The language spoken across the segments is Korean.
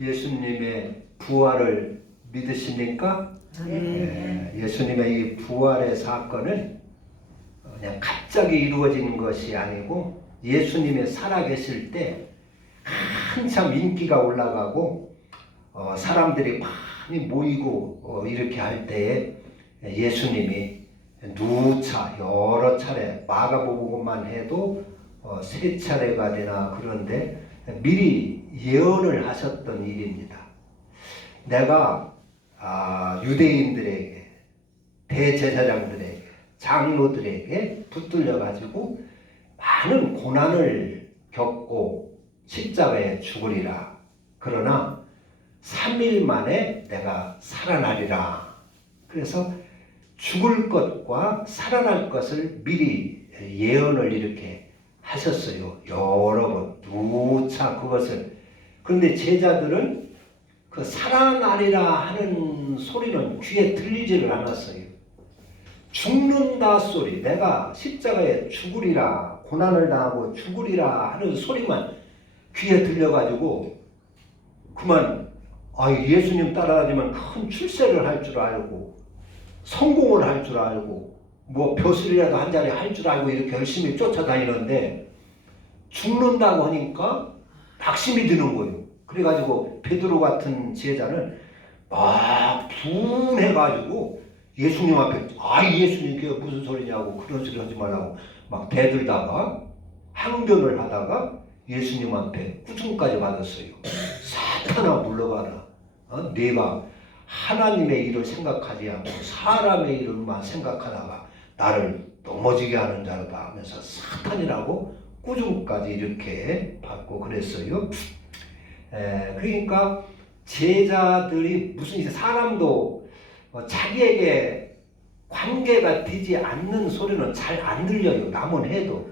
예수님의 부활을 믿으십니까? 예수님의 이 부활의 사건은 그냥 갑자기 이루어진 것이 아니고 예수님이 살아계실 때 한참 인기가 올라가고 사람들이 많이 모이고 이렇게 할 때에 예수님이 누차 여러 차례 마가복음만 해도 3차례가 되나 그런데 미리 예언을 하셨던 일입니다. 내가 유대인들에게 대제사장들에게 장로들에게 붙들려 가지고 많은 고난을 겪고 십자가에 죽으리라. 그러나 3일 만에 내가 살아나리라. 그래서 죽을 것과 살아날 것을 미리 예언을 이렇게 하셨어요. 여러 번 누차 그것을. 그런데 제자들은 그 살아나리라 하는 소리는 귀에 들리지를 않았어요. 죽는다 소리, 내가 십자가에 죽으리라, 고난을 당하고 죽으리라 하는 소리만 귀에 들려가지고 그만 예수님 따라다니면 큰 출세를 할 줄 알고 성공을 할 줄 알고 뭐 벼슬이라도 한 자리 할 줄 알고 이렇게 열심히 쫓아다니는데 죽는다고 하니까 낙심이 드는 거예요. 그래가지고 베드로 같은 제자는 막 분해가지고 예수님 앞에 예수님 그게 무슨 소리냐고 그런 소리 하지 말라고 막 대들다가 항변을 하다가 예수님 앞에 꾸중까지 받았어요. 사탄아 물러가라. 네가 하나님의 일을 생각하지 않고 사람의 일만 생각하다가 나를 넘어지게 하는 자로다 하면서 사탄이라고 꾸중까지 이렇게 받고 그랬어요. 그러니까 제자들이 무슨 사람도 자기에게 관계가 되지 않는 소리는 잘 안 들려요. 남은 해도.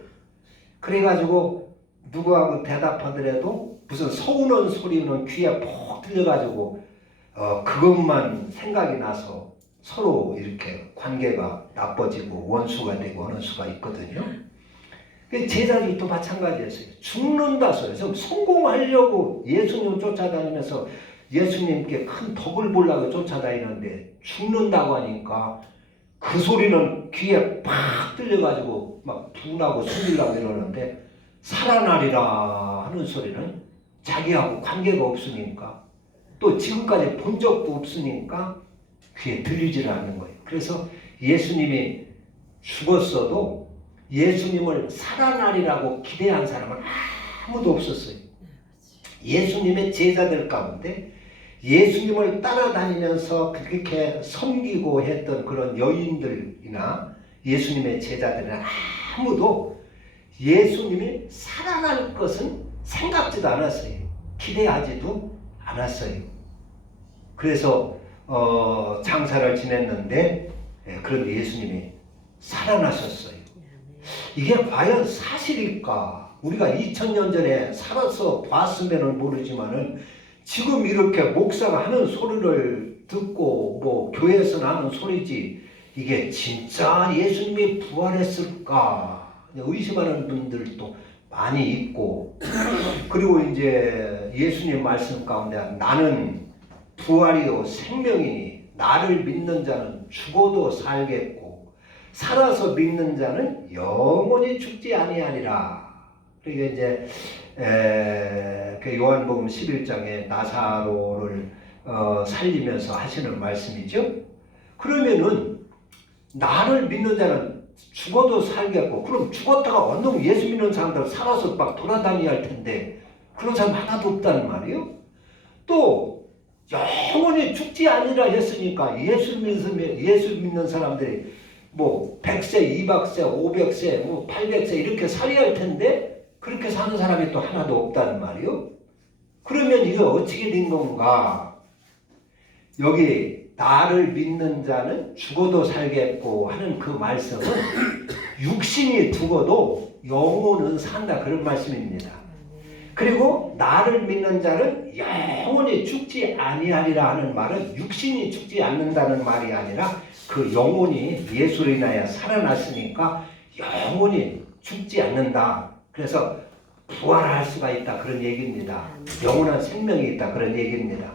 그래가지고 누구하고 대답하더라도 무슨 서우는 소리는 귀에 푹 들려가지고 그것만 생각이 나서 서로 이렇게 관계가 나빠지고 원수가 되고 하는 수가 있거든요. 제자들도 마찬가지였어요. 죽는다 소리. 성공하려고 예수님 쫓아다니면서 예수님께 큰 덕을 보려고 쫓아다니는데 죽는다고 하니까 그 소리는 귀에 팍 들려가지고 막 분하고 숨기려고 이러는데 살아나리라 하는 소리는 자기하고 관계가 없으니까 또 지금까지 본 적도 없으니까 귀에 들리지를 않는 거예요. 그래서 예수님이 죽었어도 예수님을 살아나리라고 기대한 사람은 아무도 없었어요. 예수님의 제자들 가운데 예수님을 따라다니면서 그렇게 섬기고 했던 그런 여인들이나 예수님의 제자들은 아무도 예수님이 살아날 것은 생각지도 않았어요. 기대하지도 않았어요. 그래서 장사를 지냈는데 그런데 예수님이 살아나셨어요. 이게 과연 사실일까? 우리가 2000년 전에 살아서 봤으면 모르지만은 지금 이렇게 목사가 하는 소리를 듣고 뭐 교회에서 나는 소리지 이게 진짜 예수님이 부활했을까? 의심하는 분들도 많이 있고 그리고 이제 예수님 말씀 가운데 나는 부활이요 생명이니 나를 믿는 자는 죽어도 살겠고 살아서 믿는 자는 영원히 죽지 아니하리라. 그러니까 이제 그 요한복음 11장에 나사로를 살리면서 하시는 말씀이죠. 그러면은 나를 믿는 자는 죽어도 살겠고 그럼 죽었다가 언능 예수 믿는 사람들 살아서 막 돌아다녀야 할 텐데 그런 사람 하나도 없다는 말이에요. 또 영원히 죽지 아니라 했으니까 예수 믿는 사람들이 뭐 100세, 200세, 500세, 뭐 800세 이렇게 살아야 할 텐데 그렇게 사는 사람이 또 하나도 없다는 말이요. 그러면 이게 어떻게 된 건가? 여기 나를 믿는 자는 죽어도 살겠고 하는 그 말씀은 육신이 죽어도 영혼은 산다 그런 말씀입니다. 그리고 나를 믿는 자는 영원히 죽지 아니하리라 하는 말은 육신이 죽지 않는다는 말이 아니라 그 영혼이 예수로 인하여 살아났으니까 영원히 죽지 않는다. 그래서 부활할 수가 있다 그런 얘기입니다. 영원한 생명이 있다 그런 얘기입니다.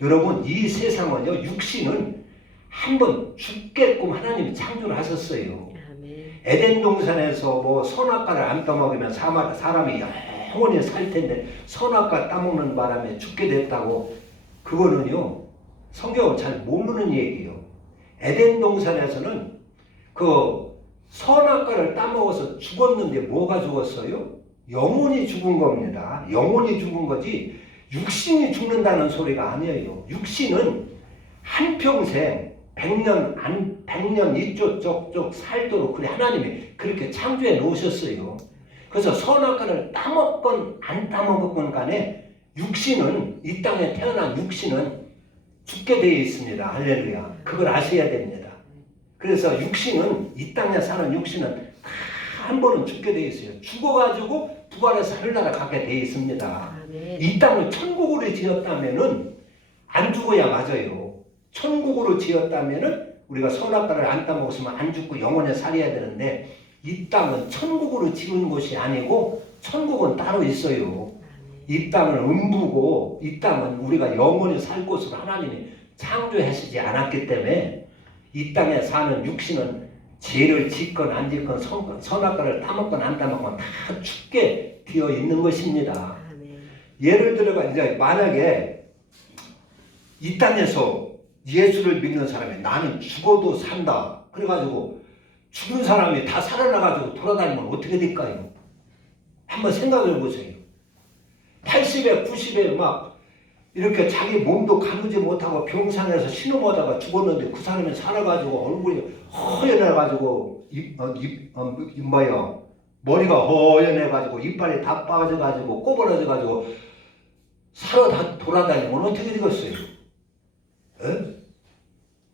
여러분 이 세상은요 육신은 한번 죽게끔 하나님이 창조를 하셨어요. 에덴 동산에서 뭐 선악과를 안 따먹으면 사람이 영원히 살 텐데 선악과 따먹는 바람에 죽게 됐다고 그거는요 성경은 잘 모르는 얘기예요. 에덴 동산에서는 그 선악과를 따먹어서 죽었는데 뭐가 죽었어요? 영혼이 죽은 겁니다. 영혼이 죽은 거지 육신이 죽는다는 소리가 아니에요. 육신은 한평생 100년 이쪽 저쪽 살도록 그래 하나님이 그렇게 창조해 놓으셨어요. 그래서 선악과를 따먹건 안 따먹건 간에 육신은 이 땅에 태어난 육신은 죽게 되어 있습니다. 할렐루야. 그걸 아셔야 됩니다. 그래서 육신은 이 땅에 사는 육신은 다 한 번은 죽게 되어 있어요. 죽어가지고 부활해서 하늘나라 가게 되어 있습니다. 이 땅을 천국으로 지었다면은 안 죽어야 맞아요. 천국으로 지었다면은 우리가 선악과를 안 따먹었으면 안 죽고 영원히 살아야 되는데 이 땅은 천국으로 지은 곳이 아니고 천국은 따로 있어요. 이 땅을 음부고 이 땅은 우리가 영원히 살 곳으로 하나님이 창조하시지 않았기 때문에 이 땅에 사는 육신은 죄를 짓건 안 짓건 선악과를 따먹건 안 따먹건 다 죽게 되어 있는 것입니다. 예를 들어가 이제 만약에 이 땅에서 예수를 믿는 사람이 나는 죽어도 산다 그래가지고 죽은 사람이 다 살아나가지고 돌아다니면 어떻게 될까요? 한번 생각해 보세요. 80에 90에 막 이렇게 자기 몸도 가누지 못하고 병상에서 신음하다가 죽었는데 그 사람이 살아가지고 얼굴이 허연해가지고 머리가 허연해가지고 이빨이 다 빠져가지고 꼬부라져가지고 살아 돌아다니면 어떻게 되겠어요? 에?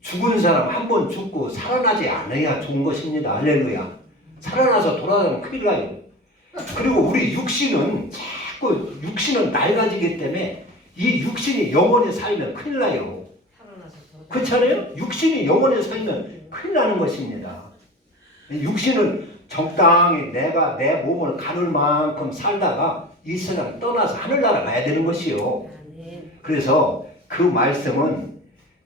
죽은 사람 한 번 죽고 살아나지 않아야 좋은 것입니다. 할렐루야. 살아나서 돌아다니면 큰일 나요. 그리고 우리 육신은 자꾸 육신은 낡아지기 때문에 이 육신이 영원히 살면 큰일 나요. 그렇잖아요? 육신이 영원히 살면 큰일 나는 것입니다. 육신은 적당히 내가 내 몸을 가눌 만큼 살다가 이 세상 떠나서 하늘나라 가야 되는 것이요. 그래서 그 말씀은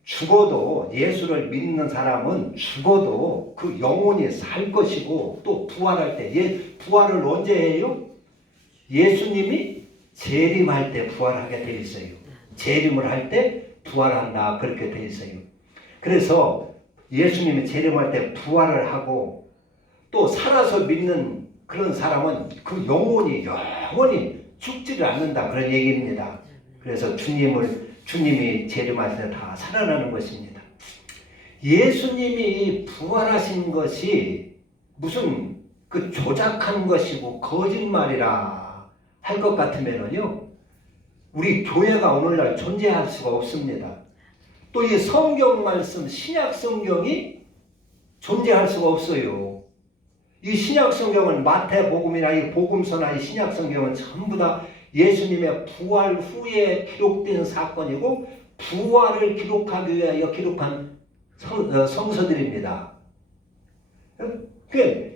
죽어도 예수를 믿는 사람은 죽어도 그 영혼이 살 것이고 또 부활할 때 부활을 언제 해요? 예수님이 재림할 때 부활하게 돼 있어요. 재림을 할 때 부활한다 그렇게 돼 있어요. 그래서 예수님이 재림할 때 부활을 하고 또 살아서 믿는 그런 사람은 그 영혼이 영원히 죽지를 않는다 그런 얘기입니다. 그래서 주님이 재림할 때 다 살아나는 것입니다. 예수님이 부활하신 것이 무슨 그 조작한 것이고 거짓말이라 할 것 같으면요 우리 교회가 오늘날 존재할 수가 없습니다. 또 이 성경 말씀 신약 성경이 존재할 수가 없어요. 이 신약 성경은 마태복음이나 이 복음서나 이 신약 성경은 전부 다 예수님의 부활 후에 기록된 사건이고 부활을 기록하기 위하여 기록한 성서들입니다.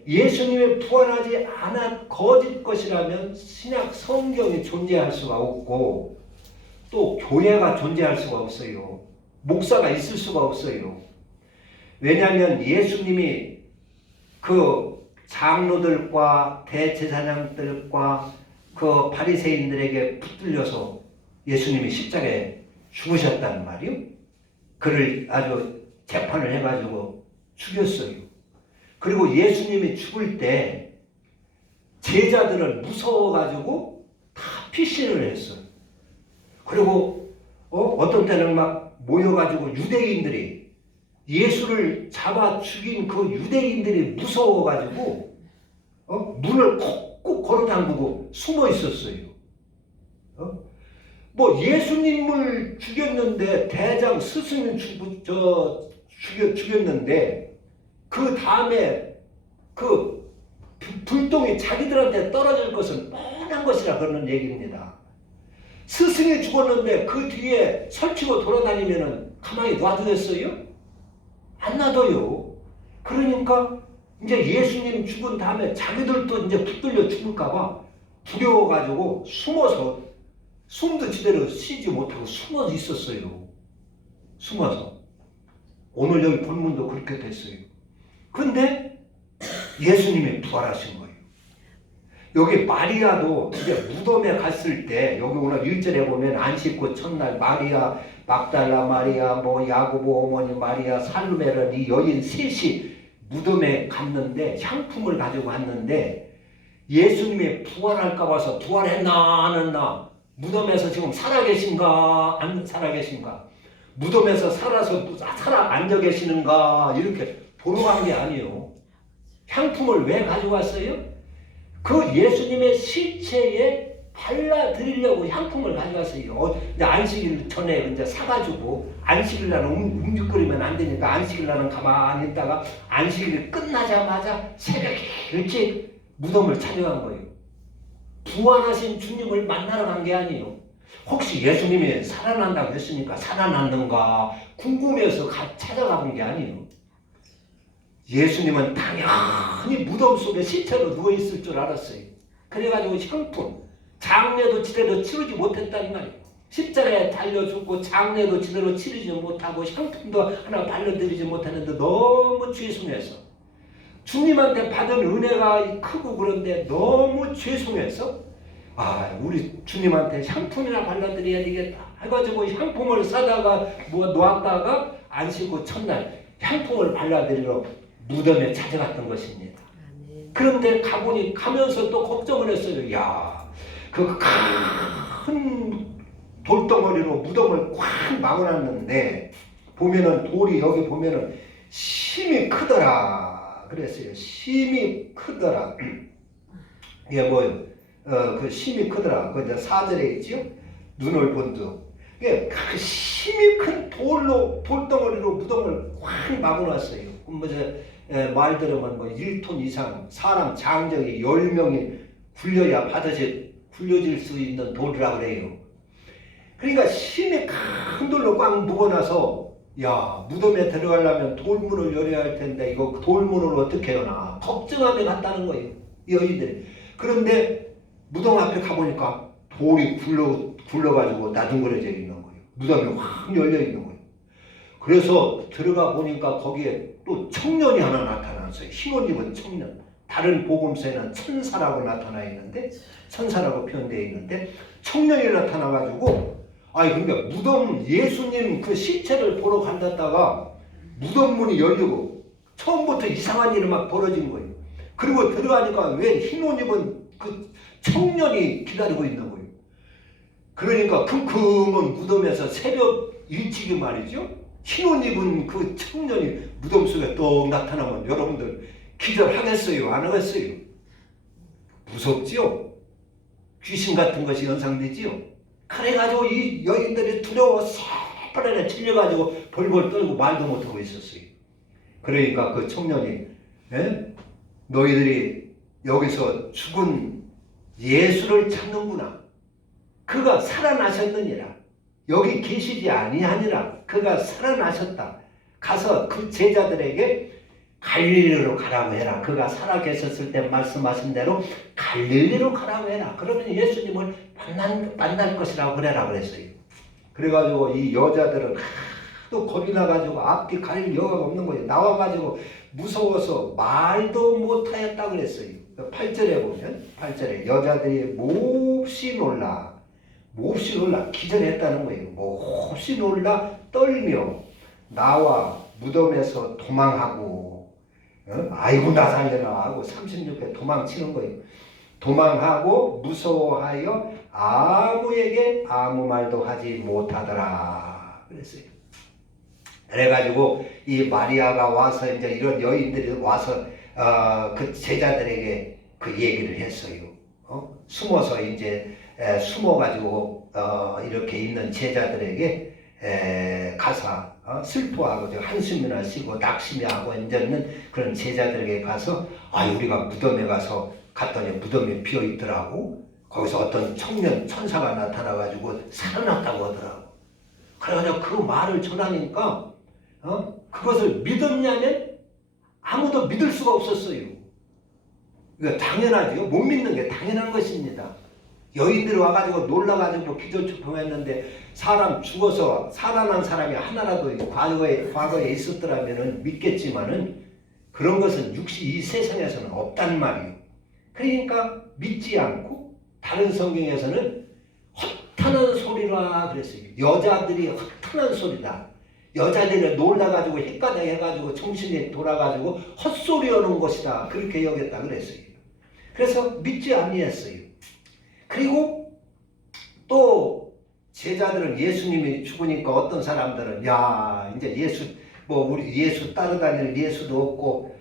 예수님이 부활하지 않은 거짓 것이라면 신약 성경이 존재할 수가 없고 또 교회가 존재할 수가 없어요. 목사가 있을 수가 없어요. 왜냐하면 예수님이 그 장로들과 대제사장들과 그 바리새인들에게 붙들려서 예수님이 십자가에 죽으셨단 말이요. 그를 아주 재판을 해가지고 죽였어요. 그리고 예수님이 죽을 때 제자들은 무서워가지고 다 피신을 했어요. 그리고 어떤 때는 막 모여가지고 유대인들이 예수를 잡아 죽인 그 유대인들이 무서워가지고 문을 콕콕 걸어담그고 숨어 있었어요. 뭐 예수님을 죽였는데 대장 스승을 죽였는데 그 다음에 그 불똥이 자기들한테 떨어질 것은 뻔한 것이라 그러는 얘기입니다. 스승이 죽었는데 그 뒤에 설치고 돌아다니면은 가만히 놔두겠어요? 안 놔둬요. 그러니까 이제 예수님 죽은 다음에 자기들도 이제 붙들려 죽을까봐 두려워가지고 숨어서 숨도 제대로 쉬지 못하고 숨어 있었어요. 숨어서. 오늘 여기 본문도 그렇게 됐어요. 근데 예수님이 부활하신 거예요. 여기 마리아도 이제 무덤에 갔을 때 여기 오늘 1절에 보면 안식구 첫날 마리아, 막달라 마리아, 뭐 야고보 어머니 마리아, 살루메라는 이 여인 셋이 무덤에 갔는데 향품을 가지고 갔는데 예수님이 부활할까 봐서 부활했나 안 했나, 무덤에서 지금 살아계신가 안 살아계신가, 무덤에서 살아 앉아 계시는가 이렇게 보러 간 게 아니에요. 향품을 왜 가지고 왔어요? 그 예수님의 시체에 발라드리려고 향품을 가져왔어요. 이제 안식일 전에 이제 사가지고 안식일 날은 움직거리면 안 되니까 안식일 날은 가만히 있다가 안식일이 끝나자마자 새벽에 일찍 무덤을 찾아간 거예요. 부활하신 주님을 만나러 간 게 아니에요. 혹시 예수님이 살아난다고 했으니까 살아났는가 궁금해서 찾아가 본 게 아니에요. 예수님은 당연히 무덤 속에 시체로 누워있을 줄 알았어요. 그래가지고 향품, 장례도 제대로 치르지 못했다는 말이에요. 십자가에 달려 죽고 장례도 제대로 치르지 못하고 향품도 하나 발라드리지 못했는데 너무 죄송해서, 주님한테 받은 은혜가 크고 그런데 너무 죄송해서 우리 주님한테 향품이나 발라드려야 되겠다 해가지고 향품을 사다가 놓았다가 안식구 첫날 향품을 발라드리러 무덤에 찾아갔던 것입니다. 그런데 가면서 또 걱정을 했어요. 그 큰 돌덩어리로 무덤을 꽉 막아놨는데 보면은 돌이 여기 보면은 심이 크더라 그랬어요. 심이 크더라. 이게 뭐예요? 그 심이 크더라. 그 이제 4절에 있지요? 눈을 본두. 이게 그 심이 큰 돌덩어리로 무덤을 꽉 막아놨어요. 말 들으면 뭐 1톤 이상 사람 장정이 10명이 굴려야 굴려질 수 있는 돌이라 그래요. 그러니까 심이 큰 돌로 꽉 묶어놔서 무덤에 들어가려면 돌문을 열어야 할 텐데 이거 돌문을 어떻게 여나 걱정하며 갔다는 거예요. 이 여인들이. 그런데 무덤 앞에 가보니까 돌이 굴러가지고 나둥그러져 있는 거예요. 무덤이 확 열려 있는 거예요. 그래서 들어가 보니까 거기에 또 청년이 하나 나타났어요. 흰옷 입은 청년. 다른 복음서에는 천사라고 나타나 있는데, 천사라고 표현되어 있는데 청년이 나타나가지고 그러니까 무덤 예수님 그 시체를 보러 간다다가 무덤 문이 열리고 처음부터 이상한 일이 막 벌어진 거예요. 그리고 들어가니까 왜 흰옷 입은 그 청년이 기다리고 있는 거예요. 그러니까 큼큼한 무덤에서 새벽 일찍이 말이죠. 흰옷 입은 그 청년이 무덤 속에 떡 나타나면 여러분들 기절하겠어요? 안 하겠어요? 무섭지요? 귀신 같은 것이 연상되지요? 그래가지고 이 여인들이 두려워 새빨래 질려가지고 벌벌 떨고 말도 못하고 있었어요. 그러니까 그 청년이 너희들이 여기서 죽은 예수를 찾는구나. 그가 살아나셨느니라. 여기 계시지 아니하니라. 그가 살아나셨다. 가서 그 제자들에게 갈릴리로 가라고 해라. 그가 살아 계셨을 때 말씀하신 대로 갈릴리로 가라고 해라. 그러면 예수님을 만날 것이라고 그래라 그랬어요. 그래가지고 이 여자들은 하도 겁이 나가지고 앞뒤 가릴 여가가 없는 거예요. 나와가지고 무서워서 말도 못하였다 그랬어요. 8절에 보면 8절에 여자들이 몹시 놀라 기절했다는 거예요. 몹시 놀라 떨며 나와 무덤에서 도망하고 아이고 나 살려라 하고 36회 도망치는 거예요. 도망하고 무서워하여 아무에게 아무 말도 하지 못하더라 그랬어요. 그래가지고 이 마리아가 와서 이제 이런 여인들이 와서 그 제자들에게 그 얘기를 했어요. 숨어서 이제 숨어가지고 이렇게 있는 제자들에게 가서 슬퍼하고 한숨이나 쉬고 낙심하고 앉아있는 그런 제자들에게 가서 우리가 무덤에 가서 갔더니 무덤이 비어 있더라고. 거기서 어떤 청년 천사가 나타나가지고 살아났다고 하더라고. 그래가지고 그 말을 전하니까 그것을 믿었냐면 아무도 믿을 수가 없었어요. 이거 당연하죠. 못 믿는 게 당연한 것입니다. 여인들이 와가지고 놀라가지고 기도 초청했는데 사람 죽어서 살아난 사람이 하나라도 과거에 있었더라면 믿겠지만은 그런 것은 이 세상에서는 없단 말이에요. 그러니까 믿지 않고 다른 성경에서는 헛하는 소리라 그랬어요. 여자들이 헛하는 소리다. 여자들이 놀라가지고 헷갈려 해가지고 정신이 돌아가지고 헛소리 하는 것이다. 그렇게 여겼다 그랬어요. 그래서 믿지 아니했어요. 그리고 또 제자들은 예수님이 죽으니까 어떤 사람들은 야 이제 우리 예수 따라다닐 예수도 없고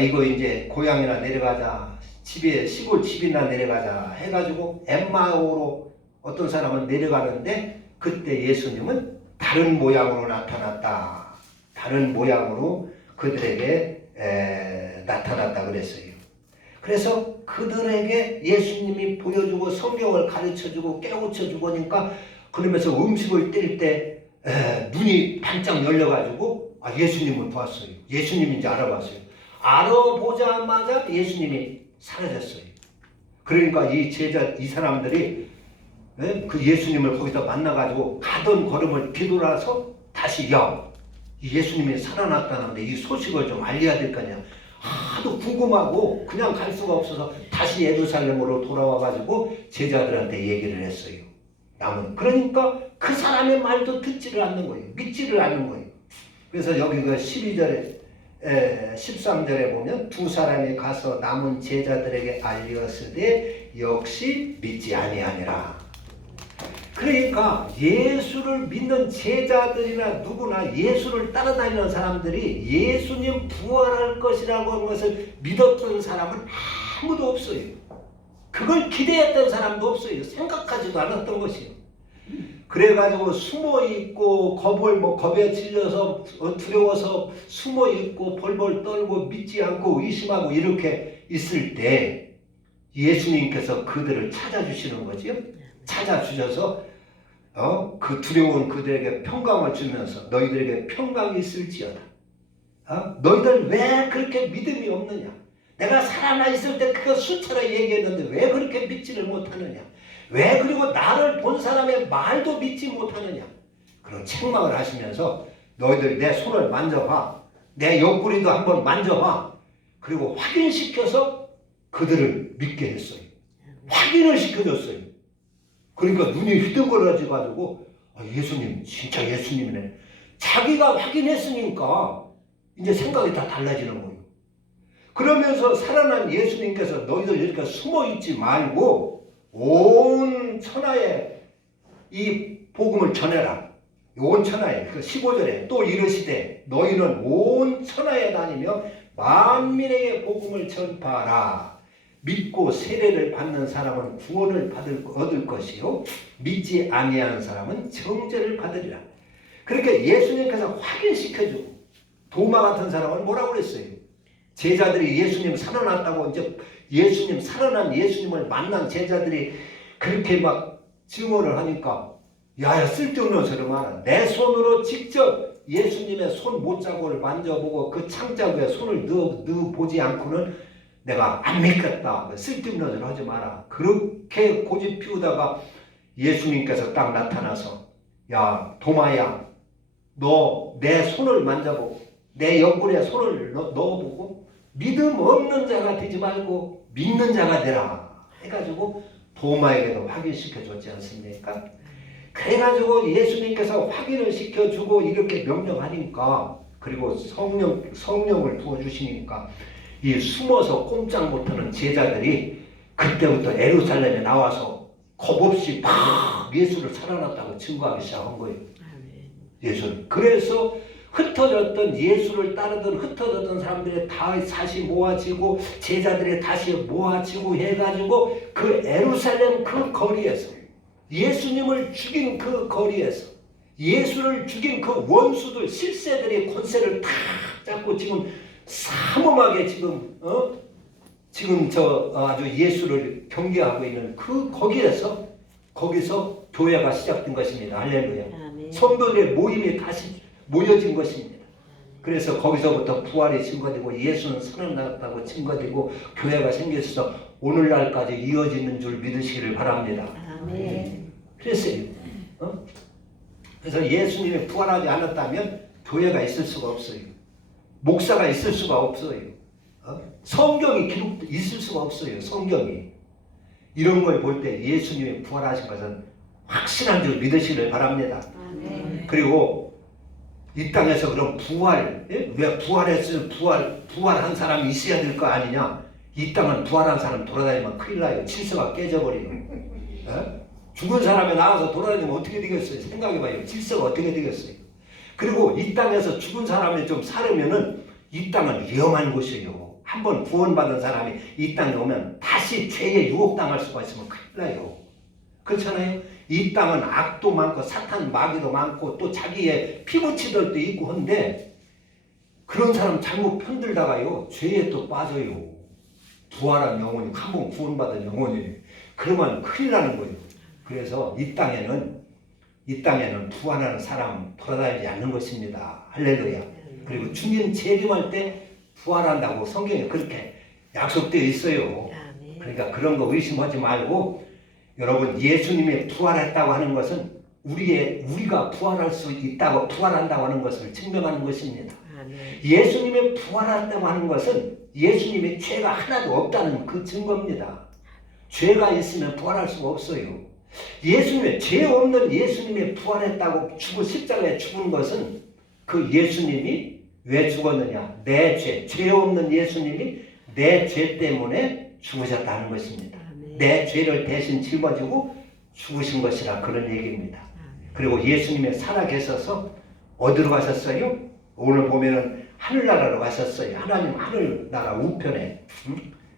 이거 이제 고향이나 내려가자 시골 집이나 내려가자 해가지고 엠마오로 어떤 사람은 내려가는데 그때 예수님은 다른 모양으로 나타났다. 다른 모양으로 그들에게 나타났다 그랬어요. 그래서 그들에게 예수님이 보여주고 성경을 가르쳐주고 깨우쳐주고 하니까 그러면서 음식을 뗄 때 눈이 반짝 열려가지고 예수님을 보았어요. 예수님인지 알아봤어요. 알아보자마자 예수님이 사라졌어요. 그러니까 이 사람들이 그 예수님을 거기서 만나가지고 가던 걸음을 뒤돌아서 다시 예수님이 살아났다는데 이 소식을 좀 알려야 될 거 아니야. 하도 궁금하고 그냥 갈 수가 없어서 다시 예루살렘으로 돌아와가지고 제자들한테 얘기를 했어요. 그러니까 그 사람의 말도 듣지를 않는 거예요. 믿지를 않는 거예요. 그래서 여기 그 12절에 13절에 보면 두 사람이 가서 남은 제자들에게 알렸으되 역시 믿지 아니하니라. 그러니까 예수를 믿는 제자들이나 누구나 예수를 따라다니는 사람들이 예수님 부활할 것이라고 하는 것을 믿었던 사람은 아무도 없어요. 그걸 기대했던 사람도 없어요. 생각하지도 않았던 것이요. 그래가지고 숨어있고 겁에 질려서 두려워서 숨어있고 벌벌 떨고 믿지 않고 의심하고 이렇게 있을 때 예수님께서 그들을 찾아주시는 거지요. 찾아주셔서 그 두려운 그들에게 평강을 주면서 너희들에게 평강이 있을지어다. 너희들 왜 그렇게 믿음이 없느냐? 내가 살아나 있을 때 그거 수차례 얘기했는데 왜 그렇게 믿지를 못하느냐? 왜 그리고 나를 본 사람의 말도 믿지 못하느냐? 그런 책망을 하시면서 너희들이 내 손을 만져봐. 내 옆구리도 한번 만져봐. 그리고 확인시켜서 그들을 믿게 했어요. 확인을 시켜줬어요. 그러니까 눈이 휘둥그러져가지고 예수님 진짜 예수님이네. 자기가 확인했으니까 이제 생각이 다 달라지는 거예요. 그러면서 살아난 예수님께서 너희들 이렇게 숨어있지 말고 온 천하에 이 복음을 전해라. 온 천하에 15절에 또 이르시되 너희는 온 천하에 다니며 만민에게 복음을 전파하라. 믿고 세례를 받는 사람은 구원을 얻을 것이요 믿지 아니하는 사람은 정죄를 받으리라. 그렇게 예수님께서 확인시켜주고 도마 같은 사람은 뭐라고 그랬어요? 제자들이 예수님 살아났다고 이제 예수님 살아난 예수님을 만난 제자들이 그렇게 막 증언을 하니까 야 쓸데없는 소리 많아. 내 손으로 직접 예수님의 손 못자국을 만져보고 그 창자국에 손을 넣어 보지 않고는 내가 안 믿겠다. 쓸데없는 소리 하지 마라. 그렇게 고집 피우다가 예수님께서 딱 나타나서 야 도마야 너 내 손을 만져보고 내 옆구리에 손을 넣어보고 믿음 없는 자가 되지 말고 믿는 자가 되라 해가지고 도마에게도 확인시켜줬지 않습니까? 그래가지고 예수님께서 확인을 시켜주고 이렇게 명령하니까 그리고 성령을 부어주시니까 이 숨어서 꼼짝 못하는 제자들이 그때부터 예루살렘에 나와서 겁없이 막 예수를 살아났다고 증거하기 시작한 거예요. 예수를. 그래서 흩어졌던 예수를 따르던 흩어졌던 사람들이 다시 모아지고 제자들이 다시 모아지고 해가지고 그 예루살렘 그 거리에서 예수님을 죽인 그 거리에서 예수를 죽인 그 원수들 실세들이 권세를 탁 잡고 지금 삼엄하게 지금 아주 예수를 경계하고 있는 그 거기서 교회가 시작된 것입니다. 할렐루야. 성도들의 모임이 다시 모여진 것입니다. 그래서 거기서부터 부활이 증거되고 예수는 살아났다고 증거되고 교회가 생겨서 오늘날까지 이어지는 줄 믿으시기를 바랍니다. 아멘. 그랬어요. 그래서 예수님이 부활하지 않았다면 교회가 있을 수가 없어요. 목사가 있을 수가 없어요. 성경이 기록 있을 수가 없어요. 성경이. 이런 걸 볼 때 예수님이 부활하신 것은 확실한 줄 믿으시기를 바랍니다. 아멘. 그리고 이 땅에서 그럼 부활, 왜 부활했을 부활한 사람이 있어야 될 거 아니냐? 이 땅은 부활한 사람 돌아다니면 큰일 나요. 질서가 깨져버려요. 죽은 사람이 나와서 돌아다니면 어떻게 되겠어요? 생각해봐요. 질서가 어떻게 되겠어요? 그리고 이 땅에서 죽은 사람이 좀 살으면은 이 땅은 위험한 곳이에요. 한번 구원받은 사람이 이 땅에 오면 다시 죄에 유혹당할 수가 있으면 큰일 나요. 그렇잖아요? 이 땅은 악도 많고 사탄 마귀도 많고 또 자기의 피부치들도 있고 한데 그런 사람 잘못 편들다가요 죄에 또 빠져요. 부활한 영혼이 한번 구원받은 영혼이 그러면 큰일 나는 거예요. 그래서 이 땅에는 부활하는 사람 돌아다니지 않는 것입니다. 할렐루야. 그리고 주님 재림할 때 부활한다고 성경에 그렇게 약속되어 있어요. 그러니까 그런 거 의심하지 말고 여러분 예수님이 부활했다고 하는 것은 우리가 부활할 수 있다고 부활한다고 하는 것을 증명하는 것입니다. 예수님이 부활한다고 하는 것은 예수님의 죄가 하나도 없다는 그 증거입니다. 죄가 있으면 부활할 수가 없어요. 예수님의 죄 없는 예수님이 부활했다고 십자가에 죽은 것은 그 예수님이 왜 죽었느냐? 내 죄 없는 예수님이 내 죄 때문에 죽으셨다는 것입니다. 내 죄를 대신 짊어지고 죽으신 것이라 그런 얘기입니다. 그리고 예수님이 살아계셔서 어디로 가셨어요? 오늘 보면은 하늘나라로 가셨어요. 하나님 하늘나라 우편에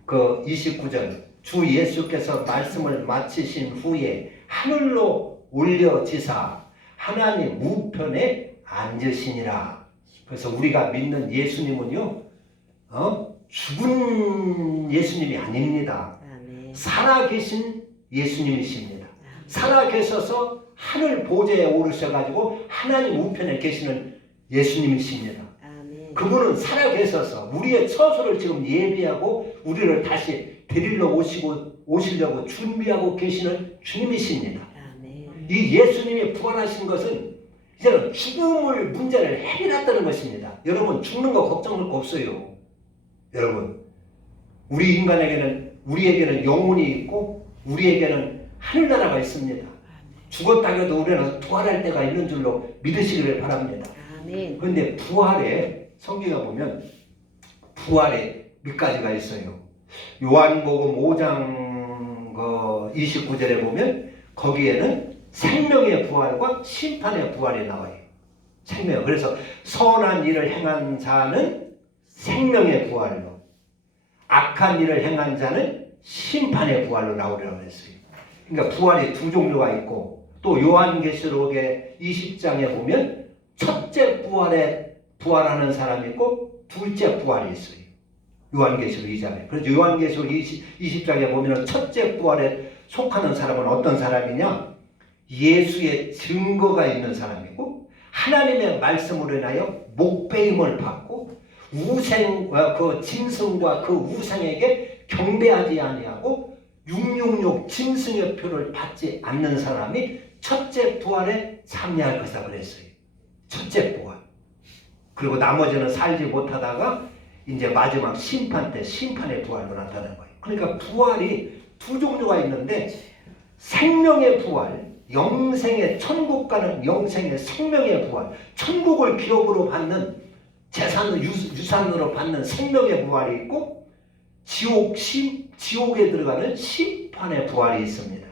그 29절 주 예수께서 말씀을 마치신 후에 하늘로 올려지사 하나님 우편에 앉으시니라. 그래서 우리가 믿는 예수님은요 죽은 예수님이 아닙니다. 살아계신 예수님이십니다. 살아계셔서 하늘 보좌에 오르셔가지고 하나님 우편에 계시는 예수님이십니다. 그분은 살아계셔서 우리의 처소를 지금 예비하고 우리를 다시 데리러 오시려고 준비하고 계시는 주님이십니다. 이 예수님이 부활하신 것은 이제는 죽음을 문제를 해결했다는 것입니다. 여러분 죽는 거 걱정할 거 없어요. 여러분 우리에게는 영혼이 있고 우리에게는 하늘나라가 있습니다. 죽었다 해도 우리는 부활할 때가 있는 줄로 믿으시기를 바랍니다. 그런데 부활에 성경에 보면 부활에 몇 가지가 있어요. 요한복음 5장 29절에 보면 거기에는 생명의 부활과 심판의 부활이 나와요. 생명. 그래서 선한 일을 행한 자는 생명의 부활로, 악한 일을 행한 자는 심판의 부활로 나오려고 했어요. 그러니까 부활이 두 종류가 있고 또 요한계시록의 20장에 보면 첫째 부활에 부활하는 사람이 있고 둘째 부활이 있어요. 요한계시록 2장에. 그래서 요한계시록 20장에 보면 첫째 부활에 속하는 사람은 어떤 사람이냐? 예수의 증거가 있는 사람이고 하나님의 말씀으로 인하여 목배임을 받고 우생과 그 짐승과 그 우상에게 경배하지 아니하고 666 짐승의 표를 받지 않는 사람이 첫째 부활에 참여할 것이다 그랬어요. 첫째 부활. 그리고 나머지는 살지 못하다가 이제 마지막 심판 때 심판의 부활로 나타나는 거예요. 그러니까 부활이 두 종류가 있는데 생명의 부활, 영생의 천국 가는 영생의 생명의 부활, 천국을 기업으로 받는 재산을 유산으로 받는 생명의 부활이 있고 지옥에 들어가는 심판의 부활이 있습니다.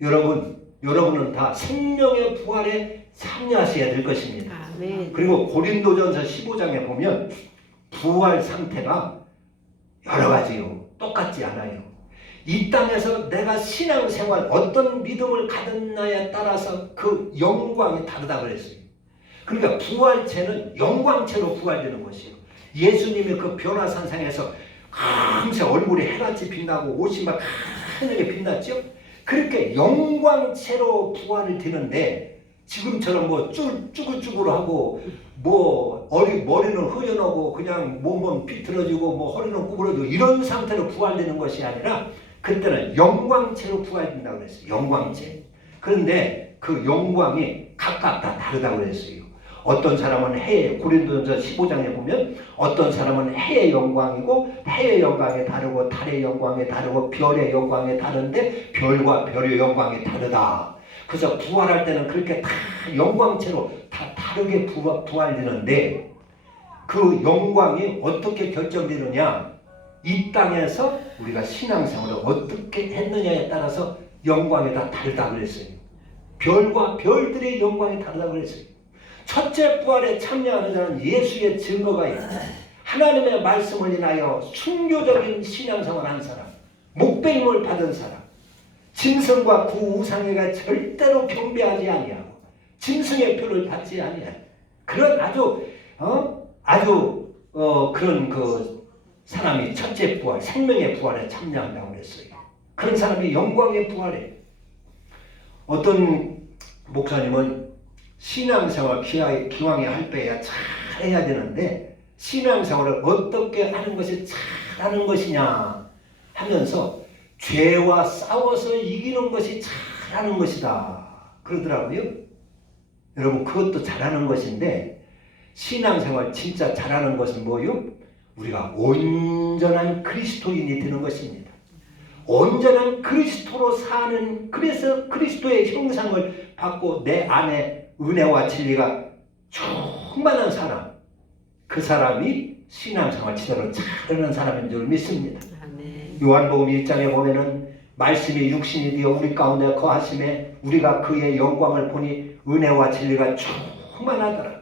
여러분은 다 생명의 부활에 참여하셔야 될 것입니다. 아멘. 그리고 고린도전서 15장에 보면 부활 상태가 여러 가지요. 똑같지 않아요. 이 땅에서 내가 신앙생활 어떤 믿음을 갖느냐에 따라서 그 영광이 다르다 그랬어요. 그러니까 부활체는 영광체로 부활되는 것이에요. 예수님이 그 변화산상에서 금세 얼굴이 해같이 빛나고 옷이 막 하늘에 빛났죠. 그렇게 영광체로 부활을 되는데 지금처럼 뭐 쭈글쭈글하고 뭐 머리는 허연하고 그냥 몸은 비틀어지고 뭐 허리는 구부러지고 이런 상태로 부활되는 것이 아니라 그때는 영광체로 부활된다고 그랬어요. 영광체. 그런데 그 영광이 각각 다 다르다고 그랬어요. 어떤 사람은 해의 고린도전서 15장에 보면 어떤 사람은 해의 영광이고 해의 영광이 다르고 달의 영광이 다르고 별의 영광이 다른데 별과 별의 영광이 다르다. 그래서 부활할 때는 그렇게 다 영광체로 다 다르게 부활되는데 그 영광이 어떻게 결정되느냐, 이 땅에서 우리가 신앙생활을 어떻게 했느냐에 따라서 영광이 다 다르다고 그랬어요. 별과 별들의 영광이 다르다고 그랬어요. 첫째 부활에 참여하는 자는 예수의 증거가 있고 하나님의 말씀을 인하여 순교적인 신앙생활을 한 사람, 목배임을 받은 사람, 짐승과 그 우상에게 절대로 경배하지 아니하고 짐승의 표를 받지 아니한 그런 그런 그 사람이 첫째 부활, 생명의 부활에 참여한다고 그랬어요. 그런 사람이 영광의 부활에. 어떤 목사님은 신앙생활 기왕에 할 때야 잘 해야 되는데 신앙생활을 어떻게 하는 것이 잘하는 것이냐 하면서 죄와 싸워서 이기는 것이 잘하는 것이다 그러더라고요. 여러분 그것도 잘하는 것인데 신앙생활 진짜 잘하는 것은 뭐요? 우리가 온전한 그리스도인이 되는 것입니다. 온전한 그리스도로 사는, 그래서 그리스도의 형상을 받고 내 안에 은혜와 진리가 충만한 사람, 그 사람이 신앙생활 제대로 잘하는 사람인 줄 믿습니다. 아멘. 요한복음 1장에 보면은 말씀이 육신이 되어 우리 가운데 거하심에 우리가 그의 영광을 보니 은혜와 진리가 충만하더라.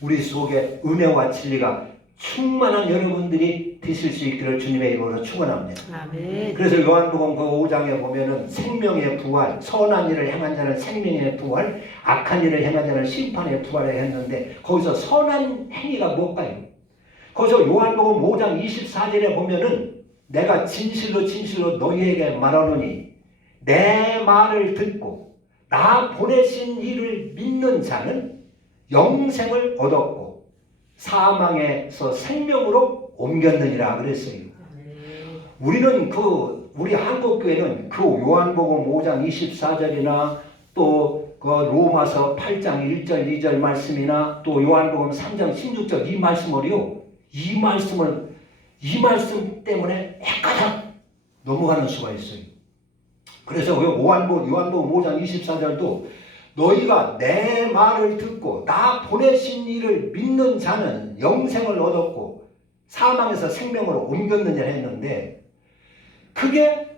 우리 속에 은혜와 진리가 충만한 여러분들이 되실 수 있기를 주님의 이름으로 축원합니다. 아멘. 그래서 요한복음 그 5장에 보면은 생명의 부활, 선한 일을 행한 자는 생명의 부활, 악한 일을 행한 자는 심판의 부활을 했는데 거기서 선한 행위가 뭘까요? 거기서 요한복음 5장 24절에 보면은 내가 진실로 진실로 너희에게 말하노니 내 말을 듣고 나 보내신 이를 믿는 자는 영생을 얻었고 사망에서 생명으로 옮겼느니라 그랬어요. 우리는 우리 한국교회는 그 요한복음 5장 24절이나 또 그 로마서 8장 1절 2절 말씀이나 또 요한복음 3장 16절 이 말씀을요, 이 말씀 때문에 헷갈려 넘어가는 수가 있어요. 그래서 요한복음 5장 24절도 너희가 내 말을 듣고 나 보내신 이를 믿는 자는 영생을 얻었고 사망에서 생명으로 옮겼느냐 했는데 그게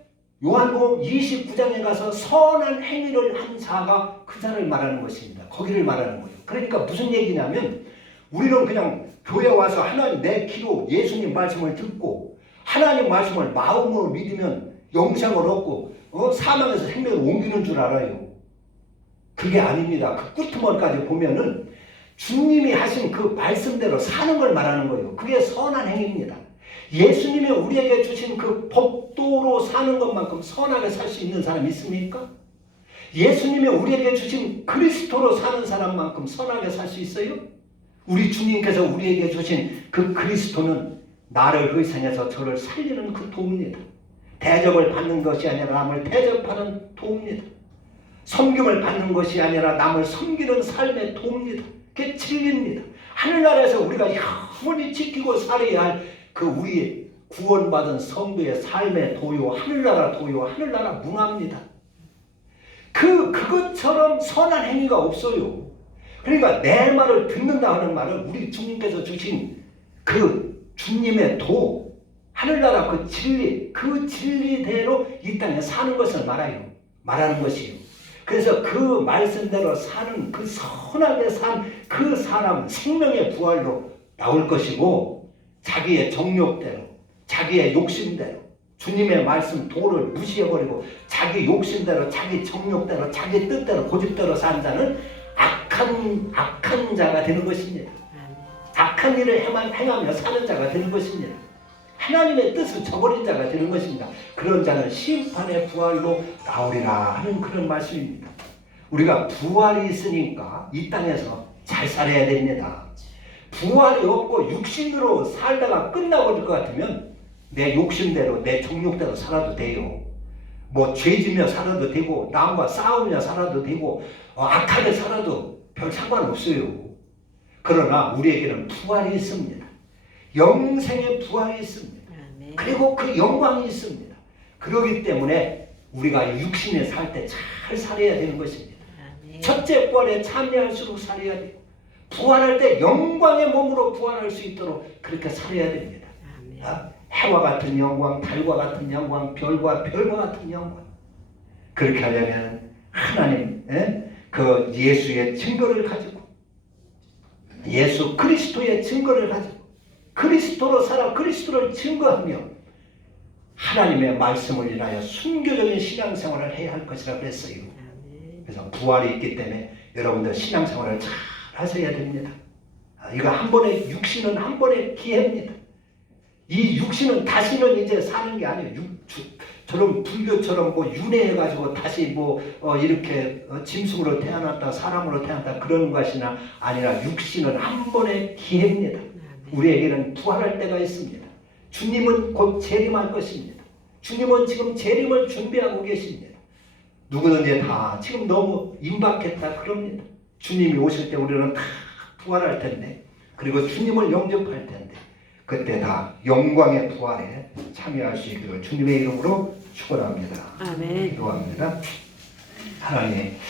요한복음 29장에 가서 선한 행위를 한 자가 그 자를 말하는 것입니다. 거기를 말하는 거예요. 그러니까 무슨 얘기냐면 우리는 그냥 교회 와서 하나님 내 귀로 예수님 말씀을 듣고 하나님 말씀을 마음으로 믿으면 영생을 얻고 사망에서 생명을 옮기는 줄 알아요. 그게 아닙니다. 그 끝머리까지 보면은 주님이 하신 그 말씀대로 사는 걸 말하는 거예요. 그게 선한 행위입니다. 예수님이 우리에게 주신 그 법도로 사는 것만큼 선하게 살 수 있는 사람 있습니까? 예수님이 우리에게 주신 그리스도로 사는 사람만큼 선하게 살 수 있어요? 우리 주님께서 우리에게 주신 그 그리스도는 나를 희생해서 저를 살리는 그 도입니다. 대접을 받는 것이 아니라 남을 대접하는 도입니다. 섬김을 받는 것이 아니라 남을 섬기는 삶의 도입니다. 그게 진리입니다. 하늘나라에서 우리가 영원히 지키고 살아야 할 그 우리 구원받은 성도의 삶의 도요, 하늘나라 도요, 하늘나라 문화입니다. 그것처럼 선한 행위가 없어요. 그러니까 내 말을 듣는다 하는 말은 우리 주님께서 주신 그 주님의 도, 하늘나라 그 진리, 그 진리대로 이 땅에 사는 것을 말하는 것이에요. 그래서 그 말씀대로 사는 그 선하게 산 그 사람은 생명의 부활로 나올 것이고 자기의 정욕대로 자기의 욕심대로 주님의 말씀 도를 무시해버리고 자기 욕심대로 자기 정욕대로 자기 뜻대로 고집대로 산 자는 악한 자가 되는 것입니다. 악한 일을 행하며 사는 자가 되는 것입니다. 하나님의 뜻을 저버린 자가 되는 것입니다. 그런 자는 심판의 부활로 나오리라 하는 그런 말씀입니다. 우리가 부활이 있으니까 이 땅에서 잘 살아야 됩니다. 부활이 없고 육신으로 살다가 끝나버릴 것 같으면 내 욕심대로 내 정욕대로 살아도 돼요. 뭐 죄지며 살아도 되고 남과 싸우며 살아도 되고 악하게 살아도 별 상관없어요. 그러나 우리에게는 부활이 있습니다. 영생의 부활이 있습니다. 그리고 그 영광이 있습니다. 그렇기 때문에 우리가 육신에 살 때 잘 살아야 되는 것입니다. 첫째 부활에 참여할수록 살아야 돼요. 부활할 때 영광의 몸으로 부활할 수 있도록 그렇게 살아야 됩니다. 해와 같은 영광, 달과 같은 영광, 별과 같은 영광. 그렇게 하려면 하나님 그 예수의 증거를 가지고 예수 그리스도의 증거를 가지고 그리스도로 살아 그리스도를 증거하며 하나님의 말씀을 인하여 순교적인 신앙생활을 해야 할 것이라 그랬어요. 그래서 부활이 있기 때문에 여러분들 신앙생활을 잘 하셔야 됩니다. 이거 한 번의 육신은 한 번의 기회입니다. 이 육신은 다시는 이제 사는 게 아니에요. 저런 불교처럼 뭐 윤회해가지고 다시 뭐 이렇게 짐승으로 태어났다 사람으로 태어났다 그런 것이나 아니라 육신은 한 번의 기회입니다. 우리에게는 부활할 때가 있습니다. 주님은 곧 재림할 것입니다. 주님은 지금 재림을 준비하고 계십니다. 누구든지 다 지금 너무 임박했다 그럽니다. 주님이 오실 때 우리는 다 부활할 텐데 그리고 주님을 영접할 텐데 그때 다 영광의 부활에 참여할 수 있기를 주님의 이름으로 축원합니다. 아멘. 기도합니다. 하나님